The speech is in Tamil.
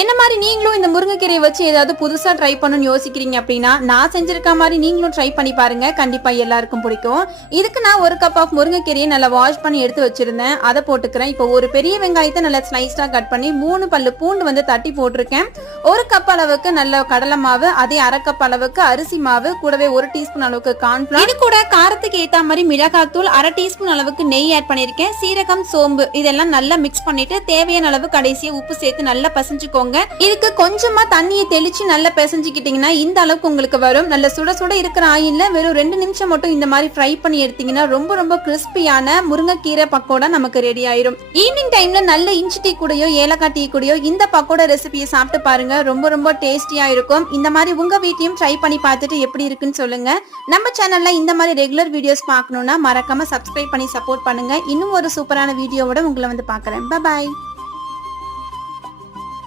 என்ன மாதிரி நீங்களும் இந்த முருங்கைக்கீரையை வச்சு ஏதாவது புதுசா ட்ரை பண்ணணும்னு யோசிக்கிறீங்க அப்படின்னா நான் செஞ்சிருக்க மாதிரி நீங்களும் ட்ரை பண்ணி பாருங்க. கண்டிப்பா எல்லாருக்கும் பிடிக்கும். இதுக்கு நான் ஒரு கப் ஆஃப் முருங்கைக்கீரையை நல்லா வாஷ் பண்ணி எடுத்து வச்சிருந்தேன். அதை போட்டுக்கிறேன். இப்போ ஒரு பெரிய வெங்காயத்தை நல்லா ஸ்லைஸா கட் பண்ணி 3 பல்லு பூண்டு வந்து தட்டி போட்டிருக்கேன். ஒரு கப் அளவுக்கு நல்ல கடலை மாவு, அதே அரை கப் அளவுக்கு அரிசி மாவு, கூடவே 1 டீஸ்பூன் அளவுக்கு கார்ன்ஃபிளவர், இது கூட காரத்துக்கு ஏத்த மாதிரி மிளகாத்தூள், அரை டீஸ்பூன் அளவுக்கு நெய் ஆட் பண்ணிருக்கேன். சீரகம், சோம்பு இதெல்லாம் நல்லா மிக்ஸ் பண்ணிட்டு தேவையான அளவு கடைசியா உப்பு சேர்த்து நல்லா பசஞ்சுக்கோங்க. இதுக்கு கொஞ்சமா தண்ணியை தெளிச்சு நல்லா பிசைஞ்சுக்கிட்டீங்கன்னா இந்த அளவுக்கு உங்களுக்கு வரும். நல்ல சுட சுட இருக்கிற ஆயில்ல வெறும் 2 நிமிஷம் மட்டும் இந்த மாதிரி ஃப்ரை பண்ணி எடுத்தீங்கன்னா ரொம்ப ரொம்ப கிறிஸ்பியான முருங்கைக்கீரை பக்கோடா நமக்கு ரெடி ஆயிரும். ஈவினிங் டைம்ல நல்ல இஞ்சி டீ கூடயோ ஏலக்காய் டீ கூடயோ இந்த பக்கோடா ரெசிபியை சாப்பிட்டு பாருங்க. ரொம்ப ரொம்ப டேஸ்டியா இருக்கும். இந்த மாதிரி உங்க வீட்டையும் ட்ரை பண்ணி பார்த்துட்டு எப்படி இருக்குன்னு சொல்லுங்க. நம்ம சேனல்ல இந்த மாதிரி ரெகுலர் வீடியோஸ் பார்க்கணும்னா மறக்காம சப்ஸ்கிரைப் பண்ணி சப்போர்ட் பண்ணுங்க. இன்னும் ஒரு சூப்பரான வீடியோவோட உங்களை வந்து பார்க்கறேன். Bye bye.